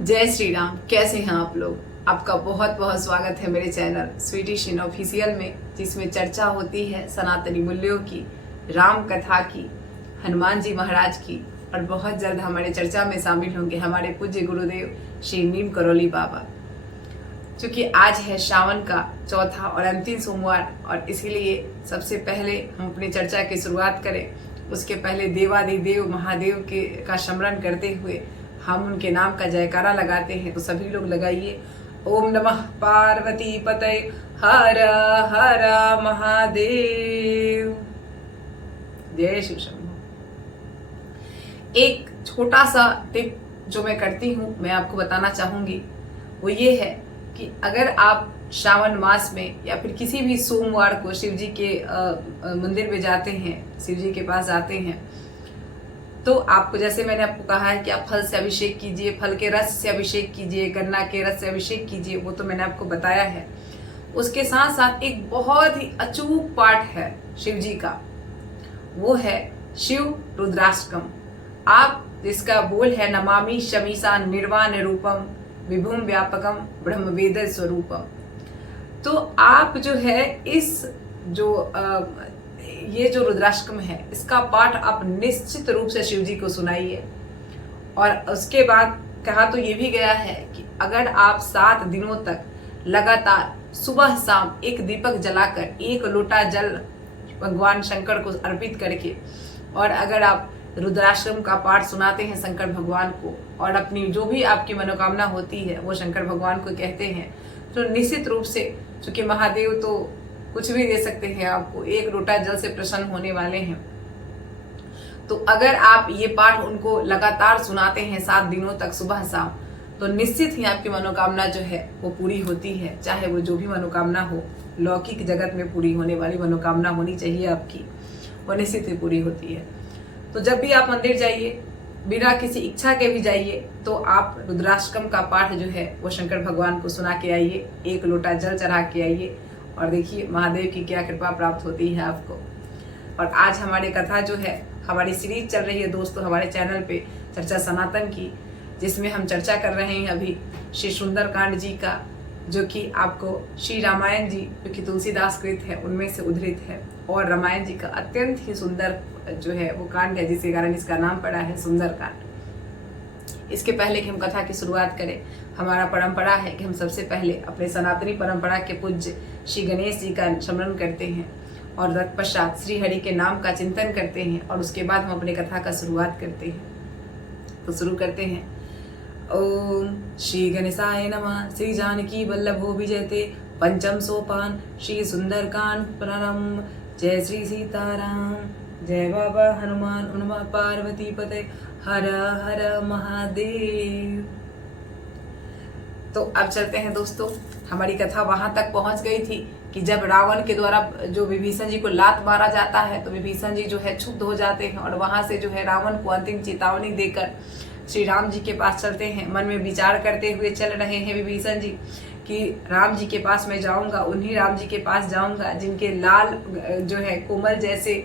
जय श्री राम। कैसे हैं आप लोग? आपका बहुत बहुत स्वागत है मेरे चैनल स्वीटी शीन ऑफिशियल में, जिसमें चर्चा होती है सनातनी मूल्यों की, राम कथा की, हनुमान जी महाराज की, और बहुत जल्द हमारे चर्चा में शामिल होंगे हमारे पूज्य गुरुदेव श्री नीम करौली बाबा। क्योंकि आज है श्रावण का चौथा और अंतिम सोमवार, और इसीलिए सबसे पहले हम अपनी चर्चा की शुरुआत करें उसके पहले देवादिदेव महादेव के का स्मरण करते हुए हम उनके नाम का जयकारा लगाते हैं। तो सभी लोग लगाइए, ओम नमः पार्वती पतये हर हर महादेव। जय शिव शंभू। एक छोटा सा टिप जो मैं करती हूँ, मैं आपको बताना चाहूंगी, वो ये है कि अगर आप श्रावण मास में या फिर किसी भी सोमवार को शिव जी के मंदिर में जाते हैं, शिव जी के पास जाते हैं, तो आपको, जैसे मैंने आपको कहा है कि आप फल से अभिषेक कीजिए, फल के रस से अभिषेक कीजिए, गन्ना के रस से अभिषेक कीजिए, वो तो मैंने आपको बताया है। उसके साथ साथ एक बहुत ही अचूक पाठ है शिव जी का, वो है शिव रुद्राष्टकम। आप जिसका बोल है नमामि शमीसा निर्वाण रूपम विभुम व्यापकम ब्रह्म वेद स्वरूपम। तो आप जो है इस ये जो रुद्राष्टकम है, इसका पाठ आप निश्चित रूप से शिव जी को सुनाइए। और उसके बाद कहा तो ये भी गया है कि अगर आप 7 दिनों तक लगातार सुबह शाम एक दीपक जलाकर 1 लोटा जल भगवान शंकर को अर्पित करके, और अगर आप रुद्राष्टकम का पाठ सुनाते हैं शंकर भगवान को, और अपनी जो भी आपकी मनोकामना होती है वो शंकर भगवान को कहते हैं, तो निश्चित रूप से, चूंकि महादेव तो कुछ भी दे सकते हैं आपको, 1 लोटा जल से प्रसन्न होने वाले हैं। तो अगर आप ये पाठ उनको लगातार सुनाते हैं 7 दिनों तक सुबह शाम, तो निश्चित ही आपकी मनोकामना जो है वो पूरी होती है। चाहे वो जो भी मनोकामना हो, लौकिक जगत में पूरी होने वाली मनोकामना होनी चाहिए आपकी, वो निश्चित ही पूरी होती है। तो जब भी आप मंदिर जाइए, बिना किसी इच्छा के भी जाइए, तो आप रुद्राष्टकम का पाठ जो है वो शंकर भगवान को सुना के आइए, 1 लोटा जल चढ़ा के आइए, और देखिए महादेव की क्या कृपा प्राप्त होती है आपको। और आज हमारी कथा जो है, हमारी सीरीज चल रही है दोस्तों हमारे चैनल पे, चर्चा सनातन की, जिसमें हम चर्चा कर रहे हैं अभी श्री सुंदरकांड जी का, जो कि आपको श्री रामायण जी, जो कि तुलसीदास कृत है, उनमें से उद्धृत है, और रामायण जी का अत्यंत ही सुंदर जो है वो कांड है, जिसके कारण इसका नाम पड़ा है सुंदरकांड। इसके पहले कि हम कथा की शुरुआत करें, हमारा परंपरा है कि हम सबसे पहले अपने सनातनी परंपरा के पूज्य श्री गणेश जी का स्मरण करते हैं, और तत्पश्चात श्री हरि के नाम का चिंतन करते हैं, और उसके बाद हम अपनी कथा का शुरुआत करते हैं। तो शुरू करते हैं। ओम श्री गणेशाय नमः। श्री जानकी वल्लभो विजयते पंचम सोपान श्री सुंदरकांड प्रारंभ। जय श्री सीताराम। जय बाबा हनुमान। नमः पार्वती पतये हर हर महादेव। तो अब चलते हैं दोस्तों, हमारी कथा वहां तक पहुंच गई थी कि जब रावण के द्वारा जो विभीषण जी को लात मारा जाता है, तो विभीषण जी जो है क्षुब्ध हो जाते हैं, और वहां से जो है रावण को अंतिम चेतावनी देकर श्री राम जी के पास चलते हैं। मन में विचार करते हुए चल रहे हैं विभीषण जी कि राम जी के पास मैं जाऊंगा, उन्हीं राम जी के पास जाऊंगा जिनके लाल जो है कोमल जैसे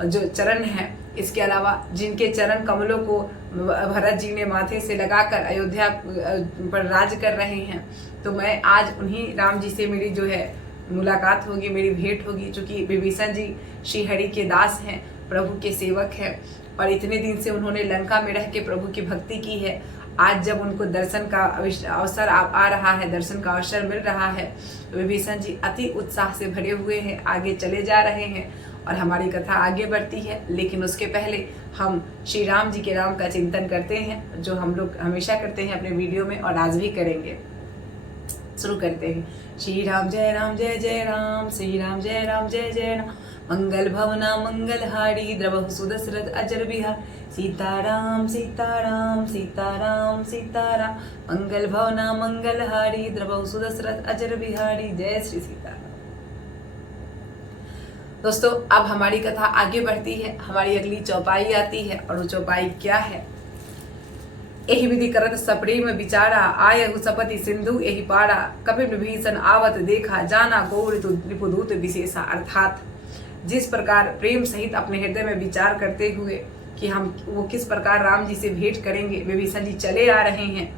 जो चरण है, इसके अलावा जिनके चरण कमलों को भरत जी ने माथे से लगाकर अयोध्या पर राज कर रहे हैं। तो मैं आज उन्हीं राम जी से मेरी जो है मुलाकात होगी, मेरी भेंट होगी। चूंकि विभीषण जी श्री हरि के दास हैं, प्रभु के सेवक हैं, और इतने दिन से उन्होंने लंका में रह के प्रभु की भक्ति की है। आज जब उनको दर्शन का अवसर आ रहा है, दर्शन का अवसर मिल रहा है, तो विभीषण जी अति उत्साह से भरे हुए हैं, आगे चले जा रहे हैं, और हमारी कथा आगे बढ़ती है। लेकिन उसके पहले हम श्री राम जी के नाम का चिंतन करते हैं, जो हम लोग हमेशा करते हैं अपने वीडियो में, और आज भी करेंगे। शुरू करते हैं। श्री राम जय राम, श्री राम जय जय राम। मंगल भवना मंगल हारी द्रवहु सुदशरथ अजर बिहार। सीताराम सीताराम सीताराम सीताराम। मंगल भवना मंगल हारी द्रवहु सुदशरथ अजर बिहारी। जय श्री सीताराम। दोस्तों, अब हमारी कथा आगे बढ़ती है। हमारी अगली चौपाई आती है, और वो चौपाई क्या है? एहि विधि करत सप्रेम विचारा, आयहु सपति सिंधु एहि पारा। कपि विभीषण आवत देखा, जाना गौर रिपुदूत विशेषा। अर्थात जिस प्रकार प्रेम सहित अपने हृदय में विचार करते हुए कि हम वो किस प्रकार राम जी से भेंट करेंगे, विभीषण जी चले आ रहे हैं,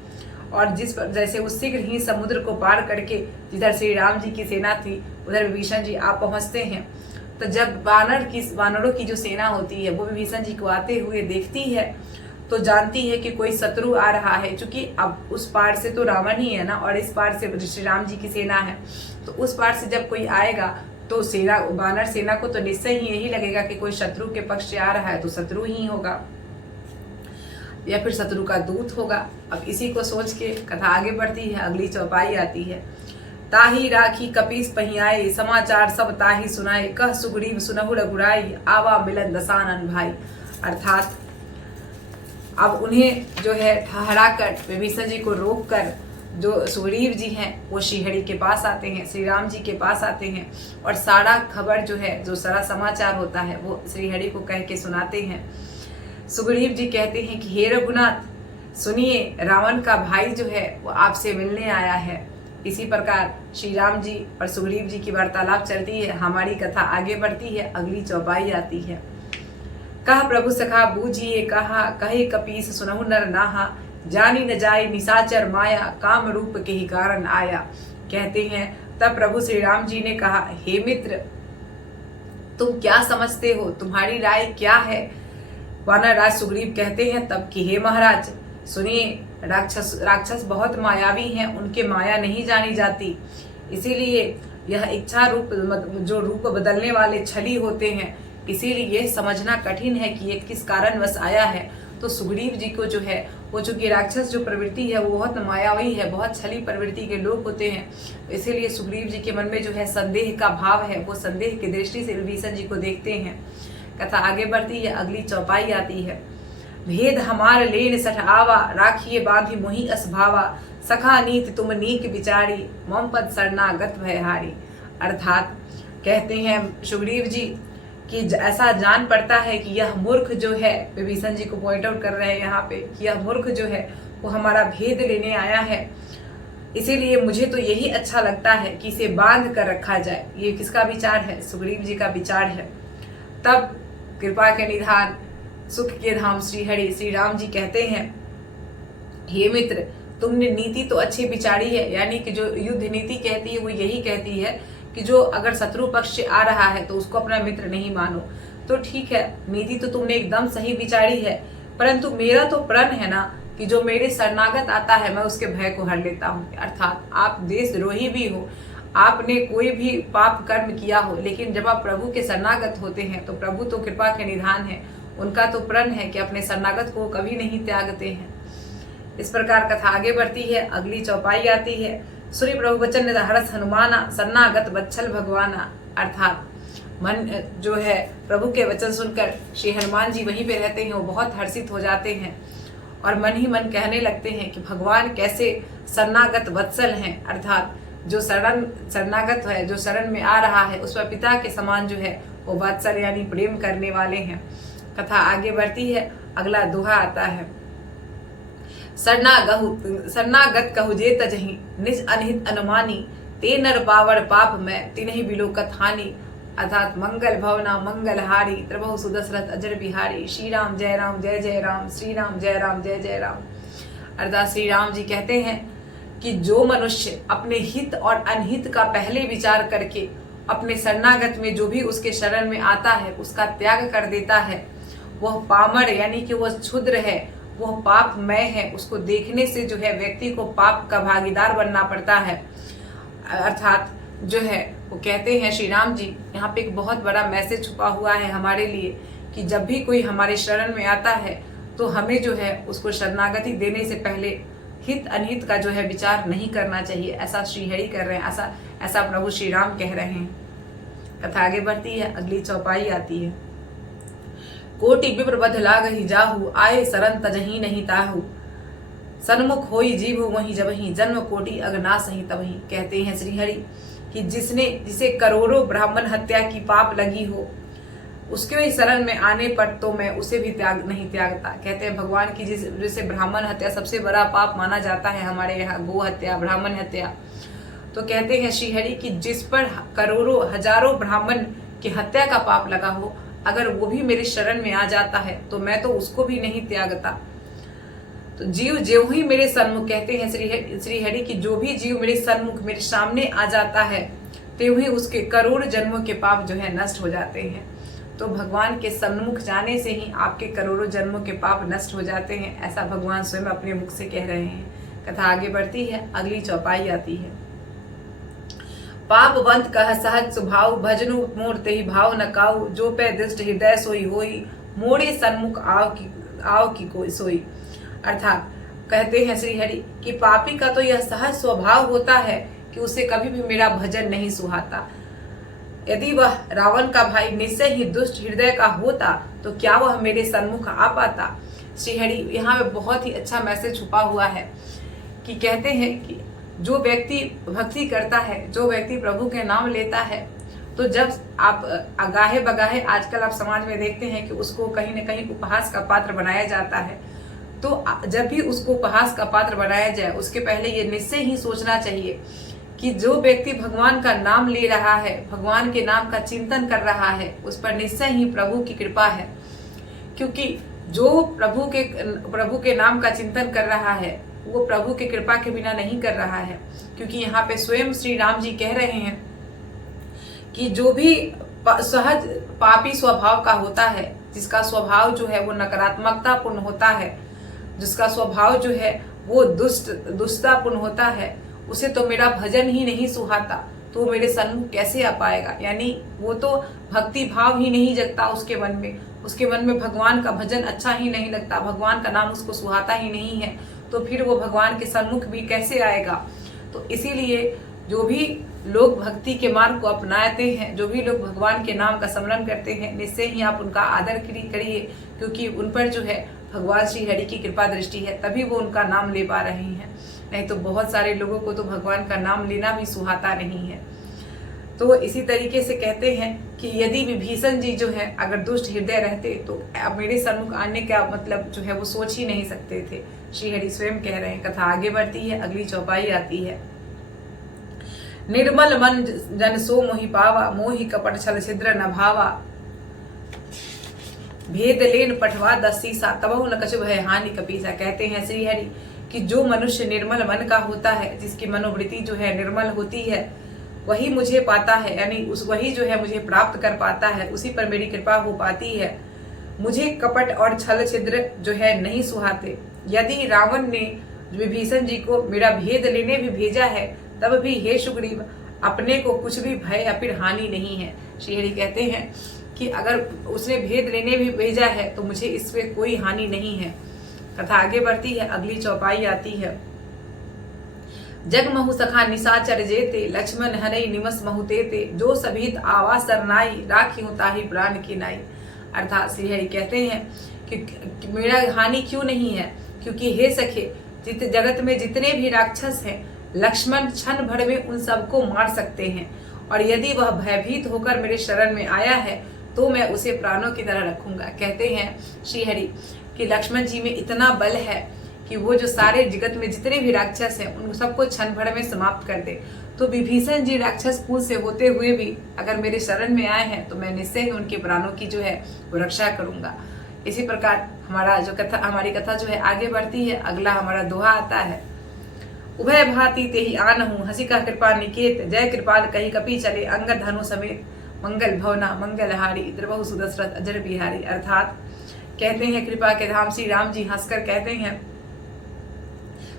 और जैसे वो शीघ्र ही समुद्र को पार करके जिधर श्री राम जी की सेना थी उधर विभीषण जी आप पहुंचते हैं। तो जब वानरों की जो सेना होती है वो विभीषण जी को आते हुए देखती है तो जानती है कि कोई शत्रु आ रहा है, क्योंकि अब उस पार से तो रावण ही है ना और इस पार से श्री राम जी की सेना है। तो उस पार से जब कोई आएगा तो वानर सेना को तो निश्चय ही यही लगेगा कि कोई शत्रु के पक्ष से आ रहा है, तो शत्रु ही होगा या फिर शत्रु का दूत होगा। अब इसी को सोच के कथा आगे बढ़ती है। अगली चौपाई आती है। ताही राखी कपीस पहियाए, समाचार सब ताही सुनाए, कह सुग्रीव सुनहु रघुराई, आवा मिलन दसानन भाई। अर्थात अब उन्हें जो है ठहरा कर विभीषण जी को रोक कर जो सुग्रीव जी हैं वो श्रीहरि के पास आते हैं, श्री राम जी के पास आते हैं और सारा खबर जो है, जो सारा समाचार होता है वो श्रीहरि को कह के सुनाते हैं। सुग्रीव जी कहते हैं कि हे रघुनाथ सुनिए, रावण का भाई जो है वो आपसे मिलने आया है। इसी प्रकार श्री राम जी और सुग्रीव जी की वार्तालाप चलती है। हमारी कथा आगे बढ़ती है। अगली चौपाई आती है। कह प्रभु सखा बूझिए कहा, कहे कपीस सुनहु नर नाहा, जानी न जाए निशाचर माया, काम रूप के ही कारण आया। कहते हैं तब प्रभु श्री राम जी ने कहा, हे मित्र तुम क्या समझते हो, तुम्हारी राय क्या है। वानर राज सुग्रीव कहते हैं तब कि हे महाराज सुनिए, राक्षस बहुत मायावी हैं, उनके माया नहीं जानी जाती, इसीलिए यह इच्छा रूप जो रूप बदलने वाले छली होते हैं, इसीलिए यह समझना कठिन है कि ये किस कारणवश आया है। तो सुग्रीव जी को जो है वो चूंकि राक्षस जो प्रवृत्ति है वो बहुत मायावी है, बहुत छली प्रवृत्ति के लोग होते हैं, इसीलिए सुग्रीव जी के मन में जो है संदेह का भाव है, वो संदेह की दृष्टि से विभीषण जी को देखते हैं। कथा आगे बढ़ती है। अगली चौपाई आती है। भेद हमार लेन सठ आवा, राखिए बांधी मोहि असभावा, सखा नीत तुम नीक विचारी, मम पद शरणागत भयहारी। अर्थात कहते हैं सुग्रीव जी कि ऐसा जान पड़ता है कि यह मूर्ख जो है, विभीषण जी को पॉइंट आउट कर रहे हैं यहाँ पे कि यह मूर्ख जो है वो हमारा भेद लेने आया है, इसीलिए मुझे तो यही अच्छा लगता है कि इसे बांध कर रखा जाए। ये किसका विचार है? सुग्रीव जी का विचार है। तब कृपा के निधान सुख के धाम श्रीहरि श्री राम जी कहते हैं, हे मित्र तुमने नीति तो अच्छी विचारी है, यानी कि जो युद्ध नीति कहती है वो यही कहती है कि जो अगर शत्रु पक्ष से आ रहा है तो उसको अपना मित्र नहीं मानो। तो ठीक है, नीति तो तुमने एकदम सही विचारी है, परंतु मेरा तो प्रण है ना कि जो मेरे शरणागत आता है मैं उसके भय को हर लेता हूँ। अर्थात आप देशद्रोही भी हो, आपने कोई भी पाप कर्म किया हो, लेकिन जब आप प्रभु के शरणागत होते हैं तो प्रभु तो कृपा के निधान है, उनका तो प्रण है कि अपने शरणागत को कभी नहीं त्यागते हैं। इस प्रकार कथा आगे बढ़ती है। अगली चौपाई आती है। सूर्य प्रभु वचन हरस हनुमाना, शरणागत वत्सल भगवाना। अर्थात मन जो है प्रभु के वचन सुनकर श्री हनुमान जी वहीं पे रहते हैं, वो बहुत हर्षित हो जाते हैं और मन ही मन कहने लगते हैं कि भगवान कैसे शरणागत वत्सल हैं। अर्थात जो शरणागत है, जो शरण में आ रहा है, उस पर पिता के समान जो है वो वात्सल यानी प्रेम करने वाले हैं। कथा आगे बढ़ती है। अगला दोहा आता है। शरणागत कहु जे तजहि, निज अनहित अनुमानी, ते नर पावर पाप में तिन्हि बिलोकत हानि। अर्थात मंगल भवना मंगलहारी, त्रिभुव सुदशरथ अजर बिहारी। श्री राम जय राम, श्री राम जय जय राम। अर्थात श्री राम जी कहते हैं कि जो मनुष्य अपने हित और अनहित का पहले विचार करके अपने शरणागत में जो भी उसके शरण में आता है उसका त्याग कर देता है, वह पामर यानी कि वह क्षुद्र है, वह पापमय है। उसको देखने से जो है व्यक्ति को पाप का भागीदार बनना पड़ता है। अर्थात जो है वो कहते हैं श्री राम जी, यहाँ पे एक बहुत बड़ा मैसेज छुपा हुआ है हमारे लिए कि जब भी कोई हमारे शरण में आता है तो हमें जो है उसको शरणागति देने से पहले हित अनहित का जो है विचार नहीं करना चाहिए। ऐसा श्रीहरि कर रहे हैं, ऐसा प्रभु श्री राम कह रहे हैं। कथा आगे बढ़ती है। अगली चौपाई आती है। कोटि विप्र बध लागहि जाहु, आए शरण तजहि नहीं ताहु, सन्मुख होई जीव वहीं जबहि, जन्म कोटि अगना सही तबहि। कहते हैं श्रीहरि कि जिसे करोड़ों ब्राह्मण हत्या की पाप लगी हो, उसके भी शरण में आने पर तो मैं उसे भी नहीं त्यागता। कहते हैं भगवान की जिसे ब्राह्मण हत्या सबसे बड़ा पाप माना जाता है हमारे यहाँ, गो हत्या, ब्राह्मण हत्या। तो कहते हैं श्रीहरि कि जिस पर करोड़ों हजारों ब्राह्मण की हत्या का पाप लगा हो, अगर वो भी मेरे शरण में आ जाता है तो मैं तो उसको भी नहीं त्यागता। तो जीव जो ही मेरे सन्मुख, कहते हैं श्री हरि की जो भी जीव मेरे सन्मुख मेरे सामने आ जाता है त्यों ही उसके करोड़ जन्मों के पाप जो है नष्ट हो जाते हैं। तो भगवान के सन्मुख जाने से ही आपके करोड़ों जन्मों के पाप नष्ट हो जाते हैं, ऐसा भगवान स्वयं अपने मुख से कह रहे हैं। कथा आगे बढ़ती है, अगली चौपाई आती है। पापवंत कह सहज स्वभाव, भजनु मूर्ति ही भाव न काऊ, जो पे दृष्ट हृदय सोई होई, मोड़े सन्मुख आओ की कोई सोई। अर्थात कहते हैं श्री हरि कि पापी का तो यह सहज स्वभाव होता है कि उसे कभी भी मेरा भजन नहीं सुहाता। यदि वह रावण का भाई निश्चय ही दुष्ट हृदय का होता तो क्या वह मेरे सन्मुख आ पाता। श्री हरि यहाँ पे बहुत ही अच्छा मैसेज छुपा हुआ है कि कहते हैं कि जो व्यक्ति भक्ति करता है, जो व्यक्ति प्रभु के नाम लेता है, तो जब आप अगाहे बगाहे आजकल आप समाज में देखते हैं कि उसको कहीं न कहीं उपहास का पात्र बनाया जाता है। तो जब भी उसको उपहास का पात्र बनाया जाए उसके पहले ये निश्चय ही सोचना चाहिए कि जो व्यक्ति भगवान का नाम ले रहा है, भगवान के नाम का चिंतन कर रहा है, उस पर निश्चय ही प्रभु की कृपा है। क्योंकि जो प्रभु के नाम का चिंतन कर रहा है वो प्रभु की कृपा के बिना नहीं कर रहा है। क्योंकि यहाँ पे स्वयं श्री राम जी कह रहे हैं कि जो भी सहज पापी स्वभाव का होता है, जिसका स्वभाव जो है वो नकारात्मकता पूर्ण होता है, जिसका स्वभाव जो है वो दुष्टतापूर्ण होता है, उसे तो मेरा भजन ही नहीं सुहाता, तो मेरे सन्मुख कैसे आ पाएगा। यानी वो तो भक्ति भाव ही नहीं जगता उसके मन में, उसके मन में भगवान का भजन अच्छा ही नहीं लगता, भगवान का नाम उसको सुहाता ही नहीं है, तो फिर वो भगवान के सन्मुख भी कैसे आएगा। तो इसीलिए जो भी लोग भक्ति के मार्ग को अपनाते हैं, जो भी लोग भगवान के नाम का स्मरण करते हैं, निश्चय ही आप उनका आदर करिए, क्योंकि उन पर जो है भगवान श्री हरि की कृपा दृष्टि है, तभी वो उनका नाम ले पा रहे हैं। नहीं तो बहुत सारे लोगों को तो भगवान का नाम लेना भी सुहाता नहीं है। तो इसी तरीके से कहते हैं कि यदि विभीषण जी जो है अगर दुष्ट हृदय रहते तो अब मेरे सन्मुख आने का मतलब जो है वो सोच ही नहीं सकते थे। श्री हरि स्वयं कह रहे हैं। कथा आगे बढ़ती है, अगली चौपाई आती है। निर्मल मन जन सो मोहि पावा, मोहि कपट छल छिद्र न भावा, भेद लेन पठवा दसीसा, तबहु न कछु भय हानि कपीसा। कहते हैं श्री हरि कि जो मनुष्य निर्मल मन का होता है, जिसकी मनोवृत्ति जो है निर्मल होती है, वही मुझे पाता है, यानी वही जो है मुझे प्राप्त कर पाता है, उसी पर मेरी कृपा हो पाती है। मुझे कपट और छल छिद्र जो है नहीं सुहाते। यदि रावण ने विभीषण जी को मेरा भेद लेने भी भेजा है, तब भी हे सुग्रीव अपने को कुछ भी भय या फिर हानि नहीं है। श्री हरि कहते हैं कि अगर उसने भेद लेने भी भेजा है तो मुझे इसमें कोई हानि नहीं है। कथा आगे बढ़ती है, अगली चौपाई आती है। जग महु सखा निशाचर जेते, लक्ष्मण हरई निमस महु तेते, जो सभीत आवा सरनाई, राखी ताही प्राण की नाई। अर्थात श्री हरि कहते हैं कि मेरा हानि क्यों नहीं है, क्योंकि हे सखे जगत में जितने भी राक्षस हैं, लक्ष्मण क्षण भर में उन सबको मार सकते हैं, और यदि वह भयभीत होकर मेरे शरण में आया है तो मैं उसे प्राणों की तरह रखूंगा। कहते हैं श्री हरि कि लक्ष्मण जी में इतना बल है कि वो जो सारे जगत में जितने भी राक्षस हैं उन सबको क्षण भर में समाप्त कर दे। तो विभीषण जी राक्षस कुल से होते हुए भी अगर मेरे शरण में आए हैं तो मैं निश्चय ही उनके प्राणों की जो है वो रक्षा करूंगा। इसी प्रकार हमारी कथा जो है आगे बढ़ती है। अगला हमारा दोहा आता है। उभय भांति तेहि आनहु, हंसी का कृपा निकेत, जय कृपाल कही कपि चले, अंगद धनु समेत, मंगल भवना मंगलहारी, द्रवहु सुदशरथ अजर बिहारी। अर्थात कहते हैं कृपा के धाम श्री राम जी हंसकर कहते हैं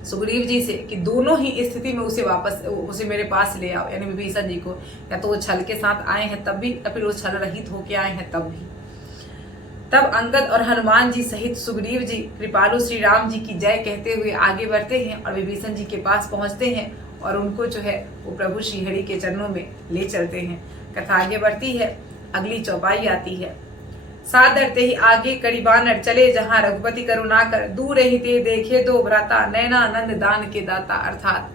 सुग्रीव जी से कि दोनों ही स्थिति में उसे मेरे पास ले आओ, यानी विभीषण जी को, या तो वो छल के साथ आए हैं तब भी, या फिर वो छल रहित होके आए हैं तब भी। तब अंगद और हनुमान जी सहित सुग्रीव जी कृपालु श्री राम जी की जय कहते हुए आगे बढ़ते हैं और विभीषण जी के पास पहुंचते हैं और उनको जो है वो प्रभु श्री हरि के चरणों में ले चलते हैं। कथा आगे बढ़ती है, अगली चौपाई आती है। सादर ते ही आगे कड़ी बानर चले, जहां रघुपति करुणा कर, दूर ही ते देखे दो भ्राता, नैनानंद दान के दाता। अर्थात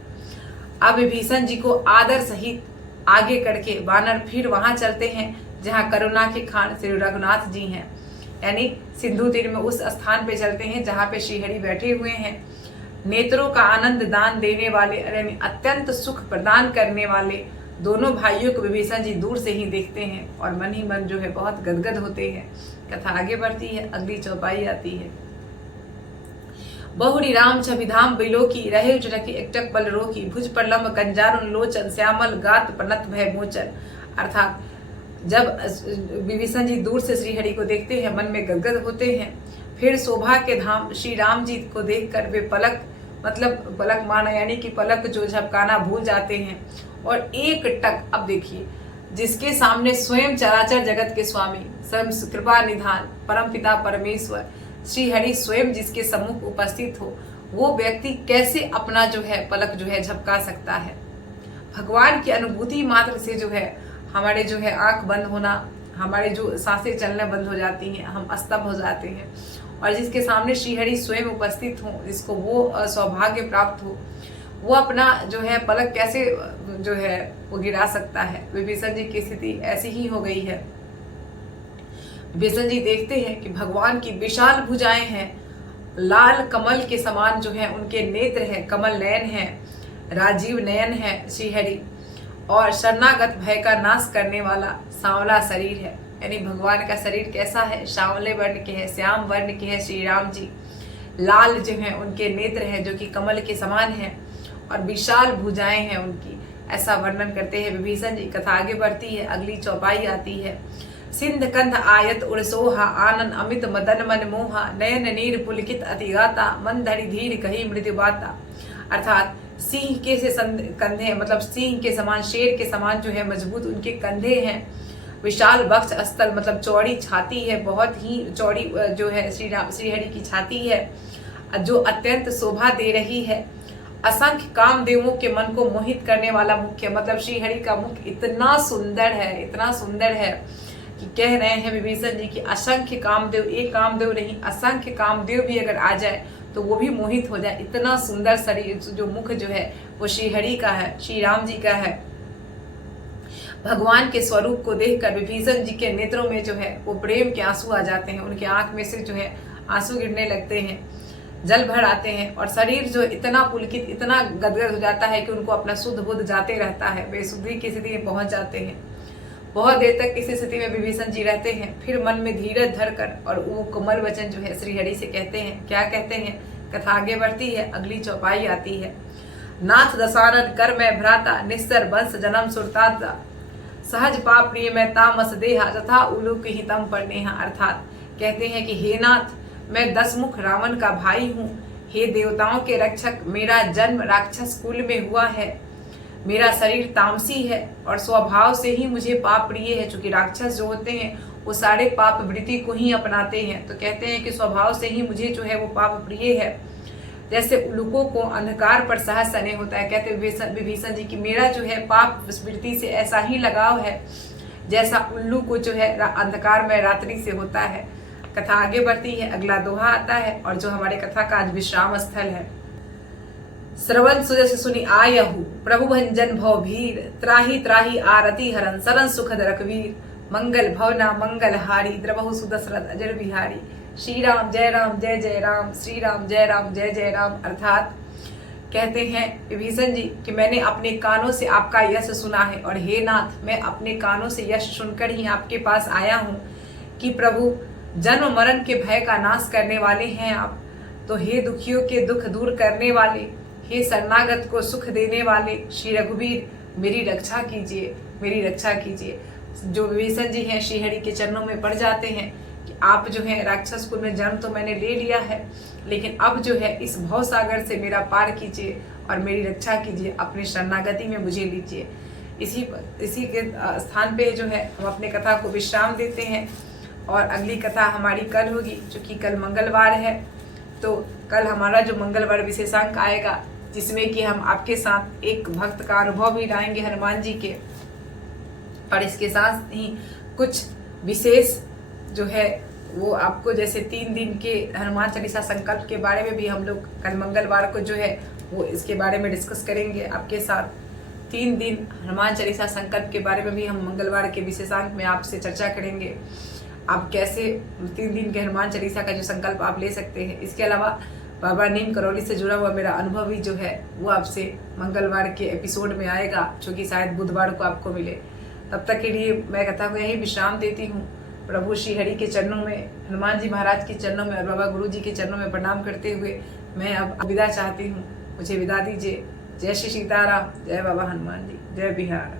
अब विभीषण जी को आदर सहित आगे करके बानर फिर वहां चलते हैं जहां करुणा के खान श्री रघुनाथ जी हैं, यानी सिंधु तीर में उस स्थान पे चलते हैं जहां पे श्री हरि बैठे हुए हैं। नेत्रों का आनंद दान देने वाले, यानी अत्यंत सुख प्रदान करने वाले दोनों भाइयों को विभीषण जी दूर से ही देखते हैं और मन ही मन जो है बहुत गदगद होते हैं। कथा आगे बढ़ती है, अगली चौपाई आती है। बहुरी राम छविधाम बिलोकी रहे जनकी एकटक बल रोकी भुज पर लंब कंजारुन लोचन श्यामल गात पनत भय मोचन। अर्थात जब विभीषण जी दूर से श्रीहरि को देखते हैं, मन में गदगद होते हैं, फिर शोभा के धाम श्री राम जी को देखकर वे पलक मतलब पलक माना यानी कि पलक जो झपकाना भूल जाते हैं और एक टक, अब देखिए, जिसके सामने स्वयं चराचर जगत के स्वामी स्वयं कृपा निधान परम पिता परमेश्वर श्री हरि स्वयं जिसके सम्मुख उपस्थित हो, वो व्यक्ति कैसे अपना जो है पलक जो है झपका सकता है। भगवान की अनुभूति मात्र से जो है हमारे जो है आंख बंद होना, हमारे जो सांसें चलना बंद हो जाती हैं, हम स्तब्ध हो जाते हैं। और जिसके सामने श्रीहरि स्वयं उपस्थित हो, जिसको वो सौभाग्य प्राप्त हो, वो अपना जो है पलक कैसे जो है वो गिरा सकता है। विभीषण जी की स्थिति ऐसी ही हो गई है। विभीषण जी देखते हैं कि भगवान की विशाल भुजाएं हैं, लाल कमल के समान जो है उनके नेत्र हैं, कमल नयन है, राजीव नयन है श्रीहरि, और शरणागत भय का नाश करने वाला सांवला शरीर है। यानी भगवान का शरीर कैसा है, सांवले वर्ण के है, श्याम वर्ण के है श्री राम जी। लाल जो है उनके नेत्र हैं जो कि कमल के समान है, और विशाल भुजाएं हैं उनकी, ऐसा वर्णन करते हैं विभीषण जी। कथा आगे बढ़ती है, अगली चौपाई आती है। सिंध कंध आयत उड़सोहा आनंद अमित मदन मन मोहा नयन नीर पुलकित अतिगाता मन धरि धीर कही मृत्यु बाता। अर्थात सिंह के से कंधे मतलब सिंह के समान, शेर के समान जो है मजबूत उनके कंधे हैं, विशाल वक्ष स्थल मतलब चौड़ी छाती है, बहुत ही चौड़ी जो है श्रीहरि की छाती है, जो अत्यंत शोभा दे रही है। असंख्य कामदेवों के मन को मोहित करने वाला मुख्य मतलब श्रीहरि का मुख इतना सुंदर है, इतना सुंदर है कि कह रहे हैं विभीषण जी की असंख्य कामदेव, एक कामदेव नहीं असंख्य कामदेव भी अगर आ जाए तो वो भी मोहित हो जाए। इतना सुंदर शरीर जो मुख जो है वो श्रीहरि का है, श्री राम जी का है। भगवान के स्वरूप को देखकर विभीषण जी के नेत्रों में जो है वो प्रेम के आंसू आ जाते हैं, उनके आंख में से जो है आंसू गिरने लगते हैं, जल भर आते हैं, और शरीर जो इतना पुलकित इतना गदगद हो जाता है कि उनको अपना शुद्ध बुद्ध जाते रहता है, बेसुधी की स्थिति में पहुंच जाते हैं। बहुत देर तक इस स्थिति में विभीषण जी रहते हैं, फिर मन में धीरज धरकर और वो कोमल वचन जो है श्रीहरि से कहते हैं। क्या कहते हैं? कथा आगे बढ़ती है, अगली चौपाई आती है। नाथ दसारन कर मैं भ्राता निस्तर वंश जन्म सुरताता सहज पाप प्रिय मैं तामस देहा तथा उलूक हितम पर नेहा। अर्थात कहते हैं कि हे नाथ, मैं 10 मुख रावण का भाई हूँ, हे देवताओं के रक्षक, मेरा जन्म राक्षस कुल में हुआ है, मेरा शरीर तामसी है और स्वभाव से ही मुझे पाप प्रिय है। चूंकि राक्षस जो होते हैं वो सारे पाप वृत्ति को ही अपनाते हैं, तो कहते हैं कि स्वभाव से ही मुझे जो है वो पाप प्रिय है। जैसे उल्लुकों को अंधकार पर सहज सने होता है, कहते विभीषण जी की मेरा जो है पाप वृत्ति से ऐसा ही लगाव है जैसा उल्लू को जो है अंधकार में रात्रि से होता है। कथा आगे बढ़ती है, अगला दोहा आता है और जो हमारे कथा का आज विश्राम स्थल है। श्रवण सुजस सुनि आयहु प्रभु भंजन भव भीर त्राही त्राही आरती हरन सरन सुखद रघुवीर मंगल भवना मंगल हारी द्रबहु सुदशरथ अजर बिहारी। श्री राम जय राम श्री राम जय जय राम। अर्थात कहते हैं विभीषण जी कि मैंने अपने कानों से आपका यश सुना है, और हे नाथ, मैं अपने कानों से यश सुनकर ही आपके पास आया हूँ कि प्रभु जन्म मरण के भय का नाश करने वाले हैं आप। तो हे दुखियों के दुख दूर करने वाले, हे शरणागत को सुख देने वाले श्री रघुवीर, मेरी रक्षा कीजिए, मेरी रक्षा कीजिए। जो विभीषण जी हैं श्रीहरि के चरणों में पड़ जाते हैं कि आप जो है राक्षस कुल में जन्म तो मैंने ले लिया है, लेकिन अब जो है इस भव सागर से मेरा पार कीजिए और मेरी रक्षा कीजिए, अपने शरणागति में मुझे लीजिए। इसी के स्थान पे जो है हम अपने कथा को विश्राम देते हैं, और अगली कथा हमारी कल होगी, क्योंकि कल मंगलवार है। तो कल हमारा जो मंगलवार विशेषांक आएगा, जिसमें कि हम आपके साथ एक भक्त का अनुभव भी लाएंगे हनुमान जी के, और इसके साथ ही कुछ विशेष जो है वो आपको, जैसे 3 दिन के हनुमान चालीसा संकल्प के बारे में भी हम लोग कल मंगलवार को जो है वो इसके बारे में डिस्कस करेंगे आपके साथ। 3 दिन हनुमान चालीसा संकल्प के बारे में भी हम मंगलवार के विशेषांक में आपसे चर्चा करेंगे। आप कैसे 3 दिन के हनुमान चालीसा का जो संकल्प आप ले सकते हैं। इसके अलावा बाबा नीम करौली से जुड़ा हुआ मेरा अनुभव भी जो है वो आपसे मंगलवार के एपिसोड में आएगा, जो कि शायद बुधवार को आपको मिले। तब तक के लिए मैं कथा को यही विश्राम देती हूँ। प्रभु श्री हरि के चरणों में, हनुमान जी महाराज के चरणों में और बाबा गुरु जी के चरणों में प्रणाम करते हुए मैं अब विदा चाहती हूँ, मुझे विदा दीजिए। जय श्री सीताराम, जय बाबा हनुमान जी, जय बिहार।